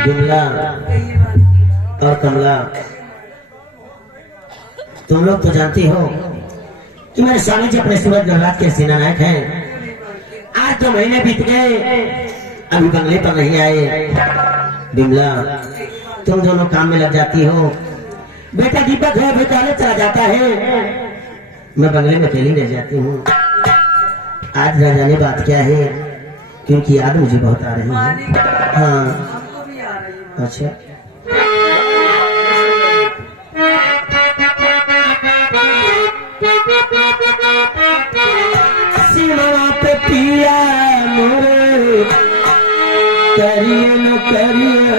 जुमला और कमला, तुम लोग तो जानती हो कि मेरे स्वामी जी अपने सूरज गहरात के सेनानायक हैं। आज 2 महीने बीत गए, अभी बंगले पर नहीं आए। बिमला, तुम दोनों काम में लग जाती हो। बेटा दीपक है, बेटा अलग चला जाता है, मैं बंगले में अकेली रह जाती हूँ। आज न जाने बात क्या है, क्योंकि याद मुझे बहुत आ रही है। हाँ, अच्छा, सीमा पे पिया मोरे करिए न करिए,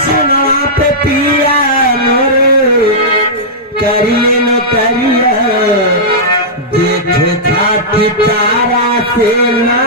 सीमा पे पिया मोरे करिए न करिए, देखे खाती तारा से ना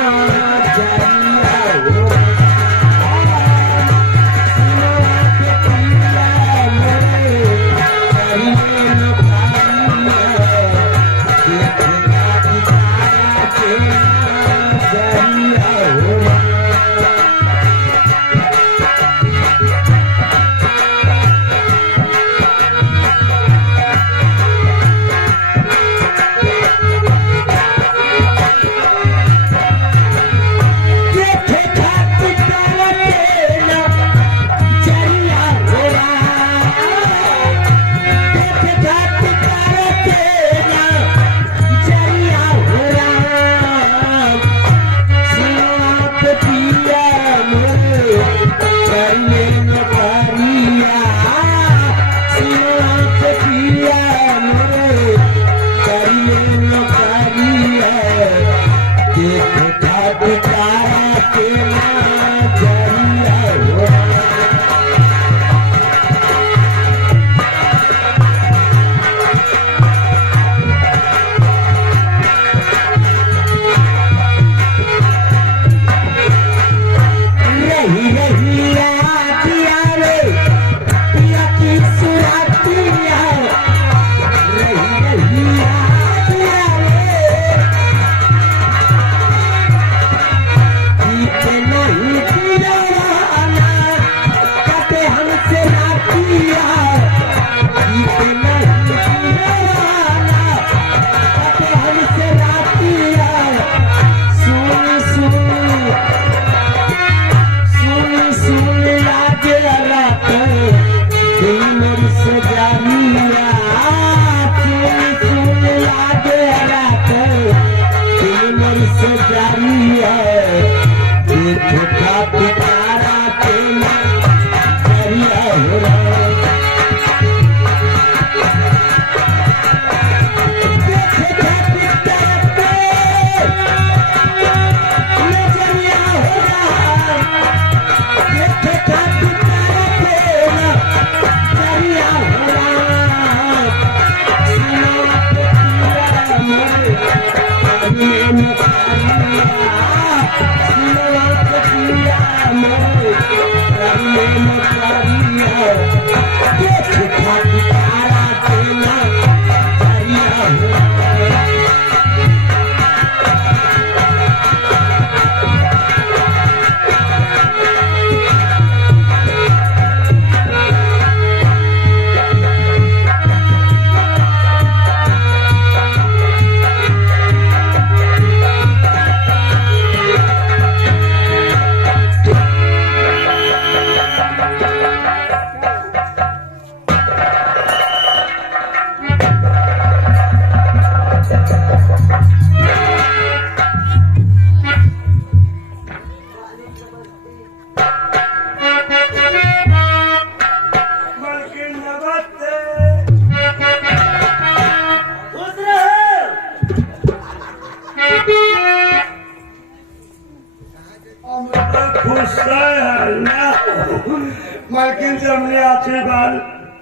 मलकिन से हमने आशीर्वाद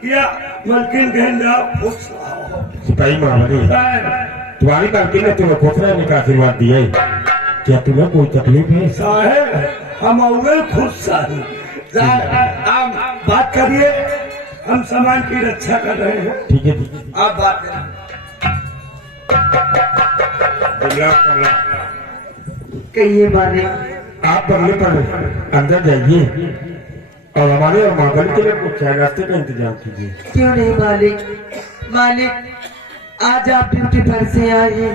किया, मलकिन कहना सिपाही महामनी, तुम्हारी मलकिन ने तुम्हें खुश रहने का आशीर्वाद दिया है। क्या तुम्हें कोई तकलीफ है? साहेब हम अव्वल खुश साहब, आप बात करिए, हम सामान की रक्षा कर रहे हैं। ठीक है ठीक है, आप बात करें। कहिए बारे आप बंगले पर अंदर जाइए और हमारे और मांगल के लिए कुछ चाय नाश्ते का इंतजाम कीजिए। क्यों नहीं मालिक। मालिक आज आप ड्यूटी पर से आए हैं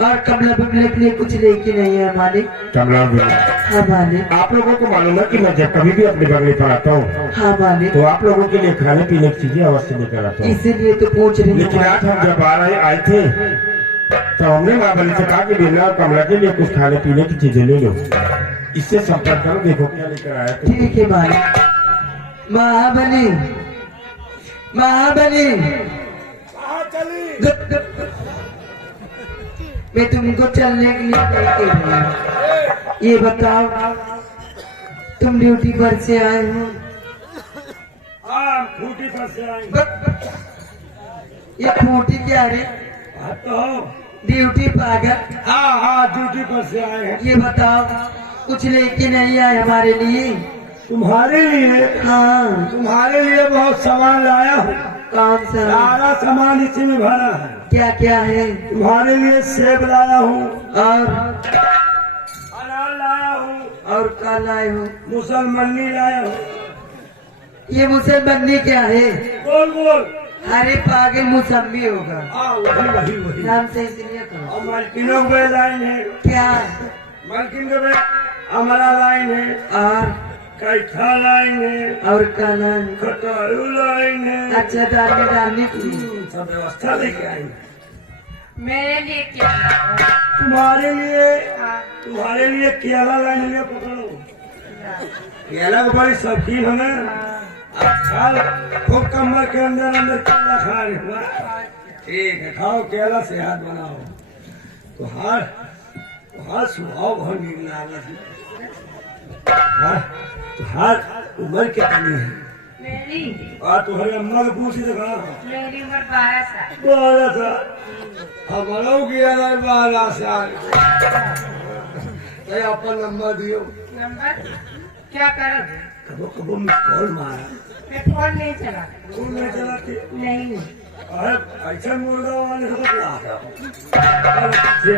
और कमला बमले के लिए कुछ लेके नहीं है मालिक। कमला बिमला, हाँ मालिक। आप लोगों को मालूम है कि मैं जब कभी भी अपने बंगले पर आता हूँ हाँ मालिक। तो आप लोगों के लिए खाने पीने की चीजें अवश्य लेकर आता हूँ। इसीलिए तो पूछ रही लेकिन हूँ। आज हम जब आए थे तो हमने महाबली से कहा कि बिमला और कमला के लिए कुछ खाने पीने की चीजें ले लो। इससे संपर्क करो, देखो क्या लेकर आया तुम। ठीक है मालिक। महाबली महाबली मैं तुमको चलने के लिए नहीं कह रही हूँ। ये बताओ तुम ड्यूटी पर से आए हो। हाँ ड्यूटी पर से आए। ये खूंटी क्या रे? हाँ तो ड्यूटी पागल। हाँ हाँ ड्यूटी पर से आए हैं। ये बताओ कुछ लेके नहीं आए हमारे लिए? तुम्हारे लिए? हाँ। तुम्हारे लिए बहुत सामान लाया हूँ। कौन सा? सारा सामान इसी में भरा है। क्या क्या है? तुम्हारे लिए सेब लाया हूँ और अनार लाया हूँ और क्या लाए हो? मुसलमानी लाया हूँ। ये मुसलमानी क्या है? बोल बोल। अरे पागल मुसम्मी होगा। हाँ वही वही वही। नाम से इसलिए करो। और मलकिनों के लाइन है। क्या? मलकिन के हमारा लाइन है और कैठा लाइन है और क्या लाए? कटारू लाइन है। अच्छा डालने की सब व्यवस्था लेके आई। मेरे लिए क्या? तुम्हारे लिए केला लाइन लिया, पकड़ो। केला को बड़ी शौकीन है ना। खूब कमर के अंदर अंदर केला खा रहे हुआ। ठीक है खाओ केला, सेहत बनाओ। तुहार स्वभाव बहुत निकला। तुहार उम्र कितनी है? मेरी और तुम्हारे अम्मा को पूछ देखा। मेरी उम्र 12 साल। 12 साल। हमारा किया 12 साल। अपन नंबर दियो। नंबर क्या करोगे? कबो कबो मिस कॉल मारा। मैं फोन नहीं चला। फोन नहीं चलाती? नहीं। अरे ऐसा मुर्गा वाले से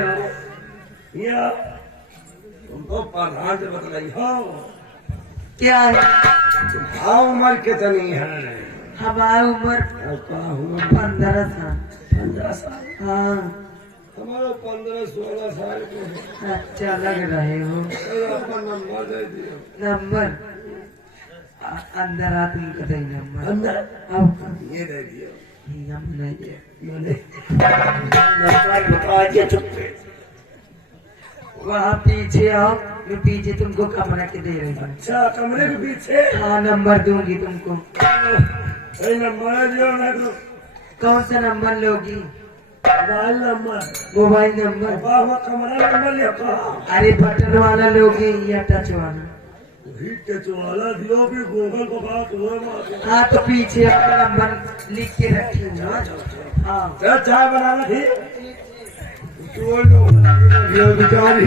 या तुमको प्रधान से बतलाई हो क्या है? तुम्हारा उम्र कितनी है? हमारी उम्र 15 साल। 15 साल। हाँ। हमारा 15-16 साल के हैं। अच्छा लग रहे हो। चलो अपना नंबर दे दियो। नंबर अंदर आ तुमको दे नंबर। अंदर अब ये दे दियो। हम नहीं मैंने नंबर बता दिया चुप्पे। वहाँ पीछे आओ, मैं पीछे तुमको कमरा के दे रही हूँ। अच्छा कमरे के पीछे? हाँ नंबर दूंगी तुमको। नंबर दियो ना तो। कौन सा नंबर लोगी? Mobile number. Mobile number? बाबा कमरा नंबर लिया कहा। अरे बटन वाला लोगी या टच वाला? टच वाला दियो भी गूगल को बात हुआ। हाँ तो पीछे अपना नंबर लिख के रखी हूँ। हाँ चाय बनाना थी। बेचारी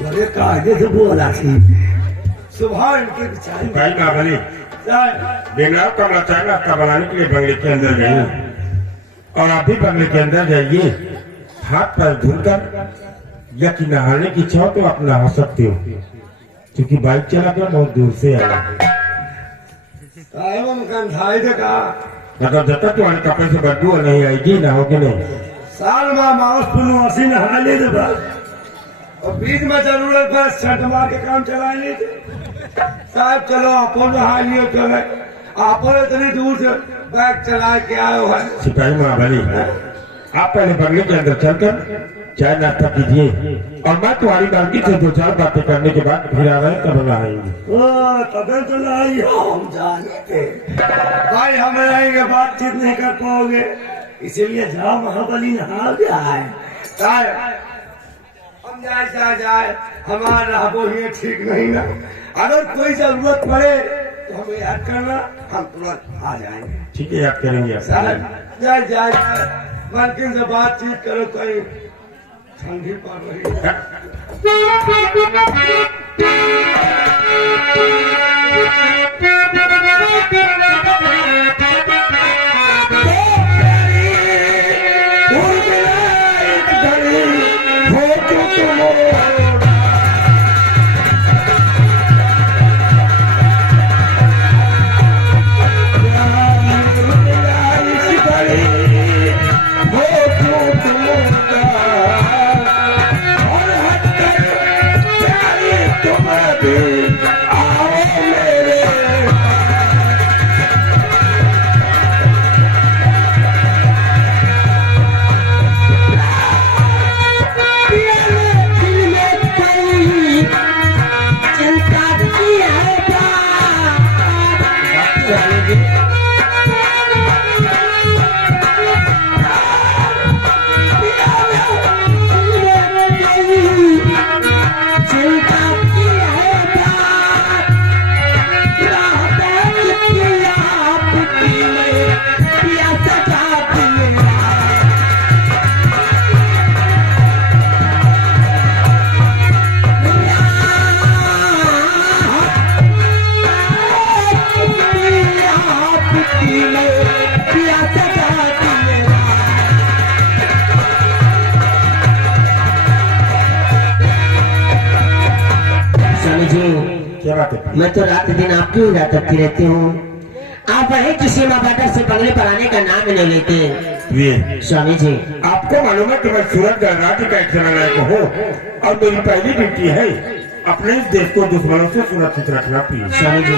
बड़े कायदे से बोला थी। सुबह इनके बेचारी भाई महाबली, बिमला और कमला चाय नाश्ता बनाने के लिए बंगले के अंदर गई और आप भी बंगले के अंदर जाइए। हाथ पैर धुलकर या कि नहाने की इच्छा हो तो आप नहा सकते हो, क्योंकि बाइक चला कर बहुत दूर से आया। मतलब जब तक तुम्हारे कपड़े से बदबू नहीं आएगी नहाओगे नहीं। साल में माउस पुनवासी नहा ले दे और बीच में जरूरत पर छठ मार के काम चला ली। साहब चलो आपो नहा लियो। चले आपो इतनी दूर से बाइक चला के आयो है। सिपाही महाबली, आप पहले बंगले के अंदर चलकर चाय नाश्ता कीजिए और मैं तुम्हारी बाल्टी से 2-4 बातें करने के बाद फिर आ रहे तब नहाएंगे। तबे तो लाई हम जानते भाई, हम रहेंगे बातचीत नहीं कर पाओगे, इसीलिए जाओ महाबली नहा जाए। हम जाए हमारा रहो ये ठीक नहीं ना। अगर कोई जरूरत पड़े तो हमें याद करना, हम तुरंत आ जाएंगे। ठीक है, याद करेंगे आप। जाए मालकिन से बातचीत करो। कोई ठंडी पड़ रही है। जी, क्या बात है? मैं तो रात दिन आपकी ही रात तकती रहती हूँ। आप वही किसी बॉर्डर से बंगले पर आने का नाम ही नहीं लेते प्रिय, स्वामी जी। आपको मालूम है कि मैं सूरत गणराज्य का एक जननायक हूँ और मेरी पहली ड्यूटी है अपने इस देश को दुश्मनों से सुरक्षित रखना। प्रिय स्वामी जी,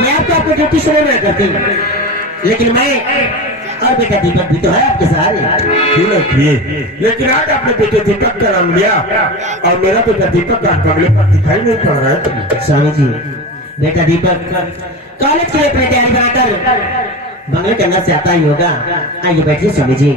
मैं आपको आपकी ड्यूटी शुरू नहीं करती, लेकिन मैं और बेटा दीपक भी तो है आपके सहारे। क्यों नहीं प्रिय, लेकिन आज आपने बेटे दीपक का नाम लिया और मेरा बेटा दीपक आज बंगले पर दिखाई नहीं पड़ रहा है। स्वामी जी, बेटा दीपक कॉलेज के लिए अपनी तैयारी बनाकर बंगले के अंदर से आता ही होगा। आइए बैठिए स्वामी जी।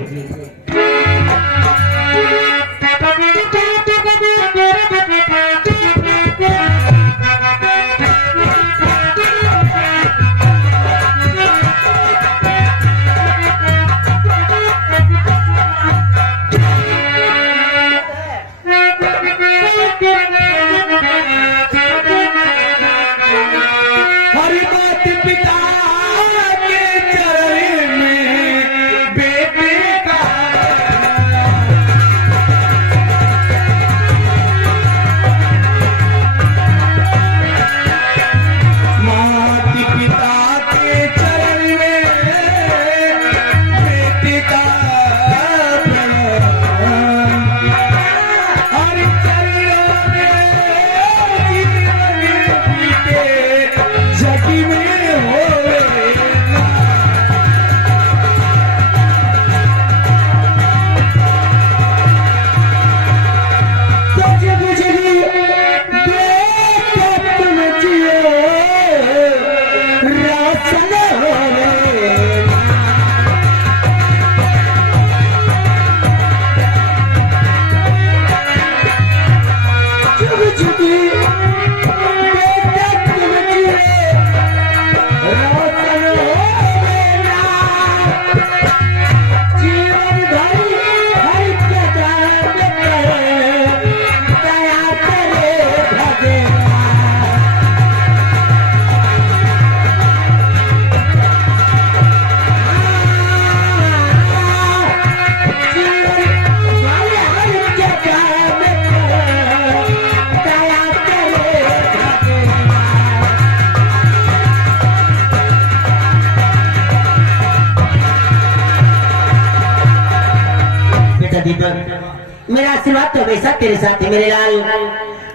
दीपक, मेरा आशीर्वाद तो हमेशा तेरे साथ है मेरे लाल।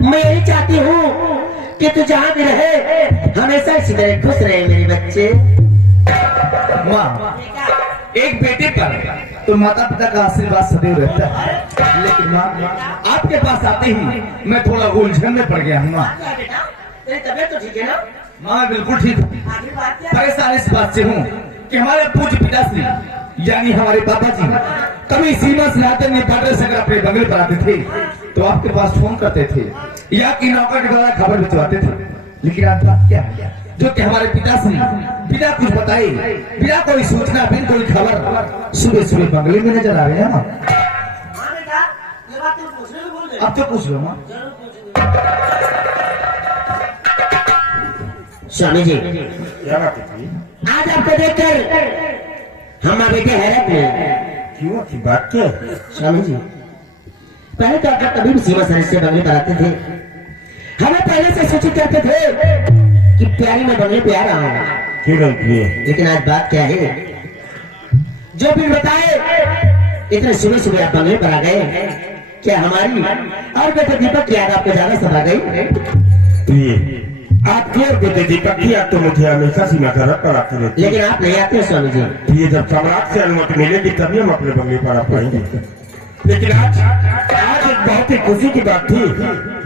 मैं यही चाहती हूँ कि तू जहाँ भी रहे हमेशा इसी तरह खुश रहे मेरे बच्चे। माँ, एक बेटे पर तो माता पिता का आशीर्वाद सदैव रहता है, लेकिन माँ आपके पास आते ही मैं थोड़ा उलझन में पड़ गया हूँ। माँ, तेरी तबीयत तो ठीक है ना? माँ बिल्कुल ठीक हूँ। परेशान इस बात से हूँ कि हमारे पूज्य पिताश्री यानी हमारे पापा जी कभी सीमा से आते में बॉर्डर से अगर अपने बंगले पर आते थे तो आपके पास फोन करते थे या कि नौकर के द्वारा खबर भिजवाते थे, लेकिन आज बात क्या है जो कि हमारे पिताश्री बिना कुछ बताए, बिना कोई सूचना, बिना कोई खबर सुबह सुबह बंगले में नजर आ रहे हैं। माँ अब तो पूछ लो। माँ स्वामी जी, क्या बात है? आज आपको देखकर हम बेटे हैरत में। क्यों की बात क्या है? स्वामी जी, पहले तो आप कभी भी सीमा सरहद से बंगले पर आते थे, हमें पहले से सूचित करते थे कि प्यारी मैं बंगले पे आ रहा हूँ। क्यों नहीं प्रिय? लेकिन आज बात क्या है, जो भी बताए इतने सुबह सुबह आप बंगले पर आ गए, क्या हमारी और बेटे दीपक की याद आपको ज्यादा सता गई? प्रिय, आपके और बेटे दीपक की याद तो मुझे हमेशा सीमा सरहद पर आती रहती है। लेकिन आप नहीं आते हो स्वामी जी। प्रिय, जब सम्राट से अनुमति मिलेगी तभी हम अपने बंगले पर आ पाएंगे। लेकिन आज एक बहुत ही खुशी की बात थी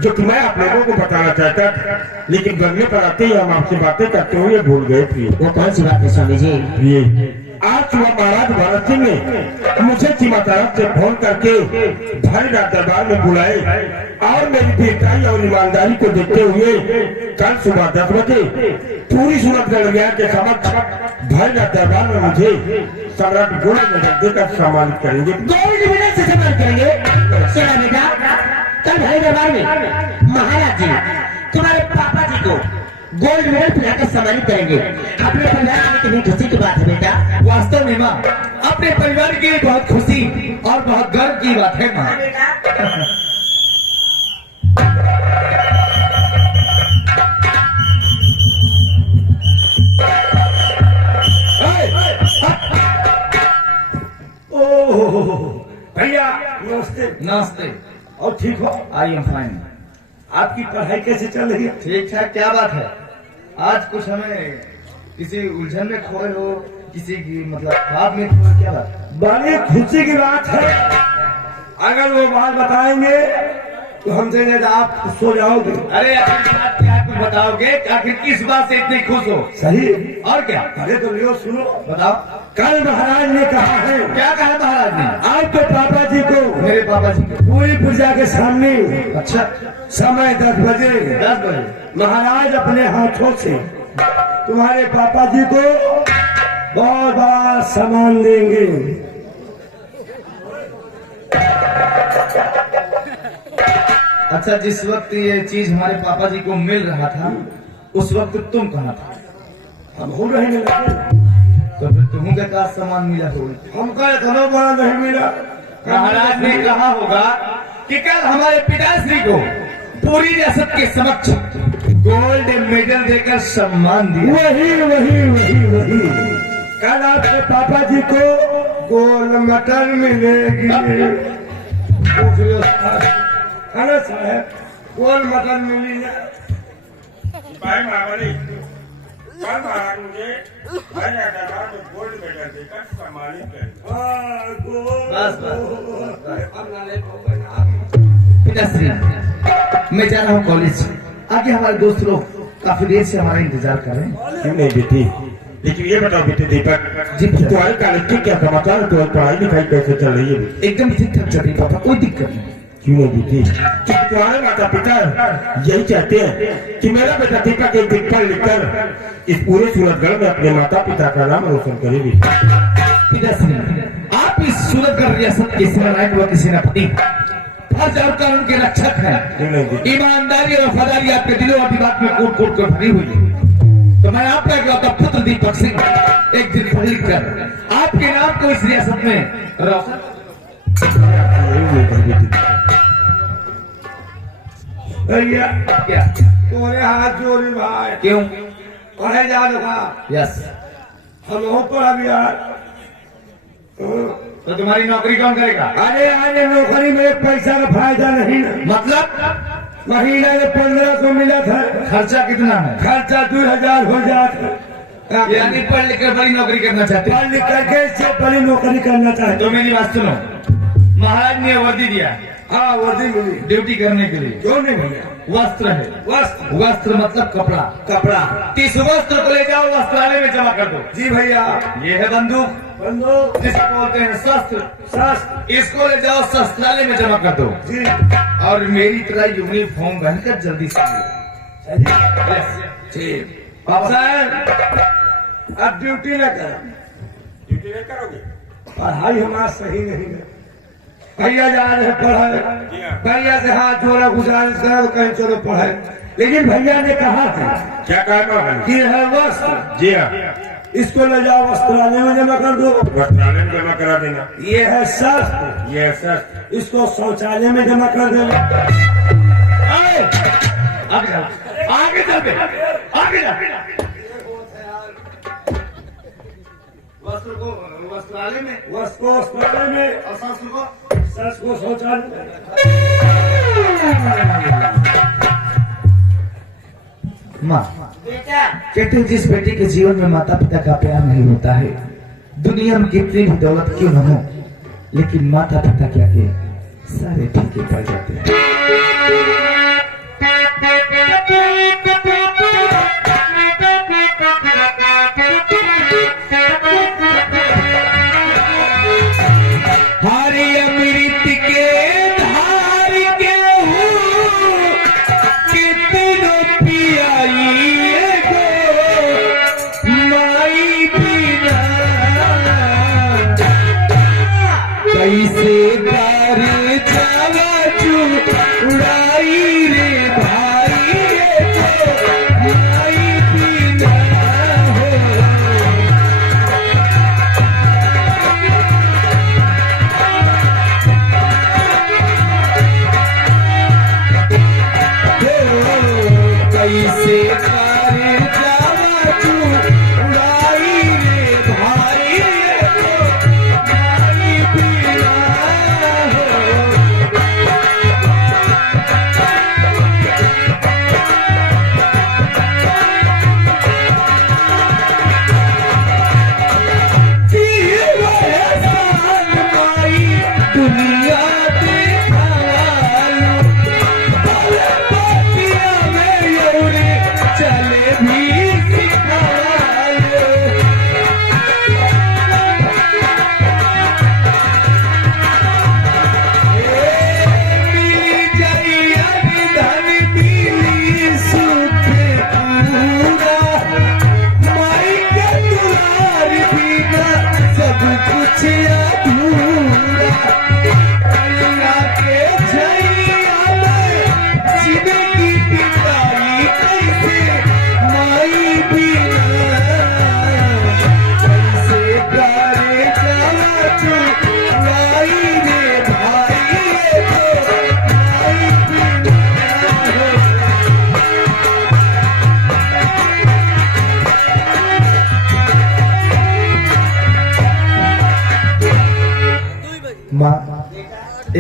जो कि मैं आप लोगों को बताना चाहता था, लेकिन बंगले पर आते ही हम आपसे बातें करते हुए भूल गए। प्रिय, वो कौन सी बात है स्वामी जी? प्रिय, आज सुबह महाराज भरत सिंह ने मुझे सीमा तरफ से फोन करके भारी रात दरबार में बुलाए और मेरी वीरताई और ईमानदारी को देखते हुए कल सुबह 10 बजे पूरी सूरत गणराज्य के समक्ष भारी रात दरबार में मुझे सम्राट गोल्ड मेडल देकर सम्मानित करेंगे। गोल्ड मेडल से सम्मानित करेंगे? सुना बेटा, कल भाई दरबार में महाराज जी तुम्हारे पापा जी को गोल्ड मेडल पिलाकर सम्मानित करेंगे। अपने परिवार में कितनी खुशी की बात है बेटा। वास्तव में माँ, अपने परिवार की बहुत खुशी और बहुत गर्व की बात है। माँ आई एम फाइन। आपकी पढ़ाई कैसे चल रही है? ठीक ठाक। क्या बात है, आज कुछ हमें किसी उलझन में खोए हो, किसी की मतलब ख्वाब में खोए, क्या बात? बड़ी खुशी की बात है। अगर वो बात बताएंगे तो हमसे नहीं, आप सो जाओगे। अरे अपनी बात क्या कुछ बताओगे? आखिर किस बात से इतने खुश हो? सही। और क्या? अरे तो लियो सुनो। बताओ। कल महाराज ने कहा है। क्या कहा महाराज ने? आज तो पापा जी को, मेरे पापा जी को पूरी पूजा के सामने, अच्छा समय 10 बजे 10 बजे महाराज अपने हाथों से तुम्हारे पापा जी को बहुत बड़ा सामान देंगे। अच्छा, जिस वक्त ये चीज हमारे पापा जी को मिल रहा था उस वक्त तुम कहाँ था? हम हो रहे लगे, तो फिर तुम्हें क्या कहा सामान मिला हो? हमको इतना बड़ा नहीं मिला। महाराज ने कहा होगा कि कल हमारे पिताश्री को पूरी रियासत के समक्ष गोल्ड मेडल देकर सम्मान दिया। वही वही वही वही कल आपके पापा जी को गोल मटन मिलेगी। पूछ लो खाना साहब, गोल मटन मिली है। भाई महारानी, कल महाराज मुझे भाई दरबार में गोल्ड मेडल देकर सम्मानित करें। हाँ, बस, बस। पिताश्री, मैं जा रहा हूँ कॉलेज। आगे हमारे दोस्त लोग काफी देर से हमारा इंतजार कर रहे हैं। क्यों नहीं बेटी? लेकिन ये बताओ बेटे दीपक जी। तुम्हारे कॉलेज के क्या समाचार? तुम्हारी पढ़ाई लिखाई कैसे चल रही है? एकदम ठीक ठाक चल रही पापा, कोई दिक्कत नहीं। क्यों नहीं बेटी? क्योंकि तुम्हारे माता पिता यही चाहते हैं कि मेरा बेटा दीपक एक दिन पढ़ लिख कर इस पूरे सूरतगढ़ में अपने माता पिता का नाम रोशन करेगी। पिताश्री, आप इस सूरतगढ़ रियासत के सेनानायक व सेनापति, फर्ज और कानून के रक्षक हैं। क्यों नहीं बेटी? ईमानदारी और वफादारी आपके दिलों और दिमाग में कूट कूट कर भरी हुई है। तो मैं आपका इकलौता पुत्र दीपक सिंह एक दिन पढ़ लिख कर आपके नाम को इस रियासत में रोशन। भैया क्या? तोरे हाथ जोड़ी भाई, क्यों? पढ़े जा रहा। यस। हम हो पढ़ा यार। तो तुम्हारी नौकरी कौन करेगा? अरे आने नौकरी में एक पैसा का फायदा नहीं ना। मतलब महीना में 1500 मिला था। खर्चा कितना है? खर्चा 2000 हो जाता। यानी पढ़ लिख कर बड़ी नौकरी करना चाहते हैं। पढ़ लिख करके इससे बड़ी नौकरी करना चाहते। तो मेरी बात सुनो, महाराज ने वर्दी दिया हाँ वर्दी मिली। ड्यूटी करने के लिए। क्यों नहीं भैया? वस्त्र है। वस्त्र, वस्त्र मतलब कपड़ा। कपड़ा। इस वस्त्र को ले जाओ वस्त्रालय में जमा कर दो। जी भैया। ये है बंदूक, बंदूक, जिसे बोलते हैं शस्त्र। शास्त्र। इसको ले जाओ शस्त्रालय में जमा कर दो। जी और मेरी तरह यूनिफॉर्म पहनकर जल्दी से ठीक। साहब अब ड्यूटी न कर। ड्यूटी नहीं करोगे? पढ़ाई हमारा सही नहीं है। भैया जा रहे हैं पढ़ाए, भैया से हाथ जोड़ा गुजारिश करो कहीं चलो पढ़ाए। लेकिन भैया ने कहा था क्या कहना? कि है वस्त्र, जी हाँ, इसको ले जाओ वस्त्रालय में जमा कर दो। वस्त्रालय में जमा करा देना। ये है शस्त्र, ये सर इसको शौचालय में जमा कर देना। आगे चल पे, आगे जा। वस्त्र को वस्त्रालय में, वस्त्र को वस्त्रालय में और शस्त्र को शस्त्र को शौचालय। माँ, बेटा कहते हैं जिस बेटे के जीवन में माता पिता का प्यार नहीं होता है, दुनिया में कितनी भी दौलत क्यों न हो, लेकिन माता पिता क्या के सारे फीके पड़ जाते हैं। हरि अमृत के धार के हूँ कितनों पियाई गो माई बिना कैसे कर जावा चुड़ाई रे भाई गो माई बिना हो। कैसे कर जावा तू उड़ाई रे भाई भाई बिना हो।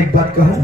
एक बात कहूं,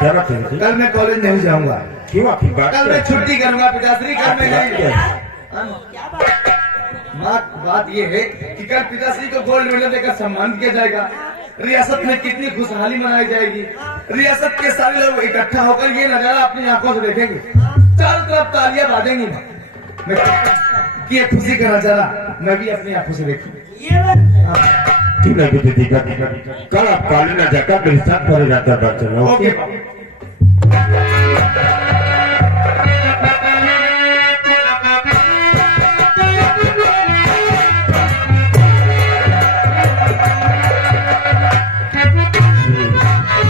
क्या बात है? कल मैं कॉलेज नहीं जाऊंगा, क्यों आखिर बात कल क्या मैं है? छुट्टी करूंगा पिताश्री, कल मैं नहीं बात ये है कि कल पिताश्री को गोल्ड मेडल देकर सम्मान किया जाएगा। रियासत में कितनी खुशहाली मनाई जाएगी। रियासत के सारे लोग इकट्ठा होकर ये नजारा अपनी आंखों से देखेंगे। चारों तरफ तालियां बाजेंगी। मैं कि ये खुशी का नजारा मैं भी अपनी आंखों से देखूं। क्यों नहीं बेटे? कल आप कॉलेज न जाकर मेरे साथ पढ़े जाता बच्चों। ओके।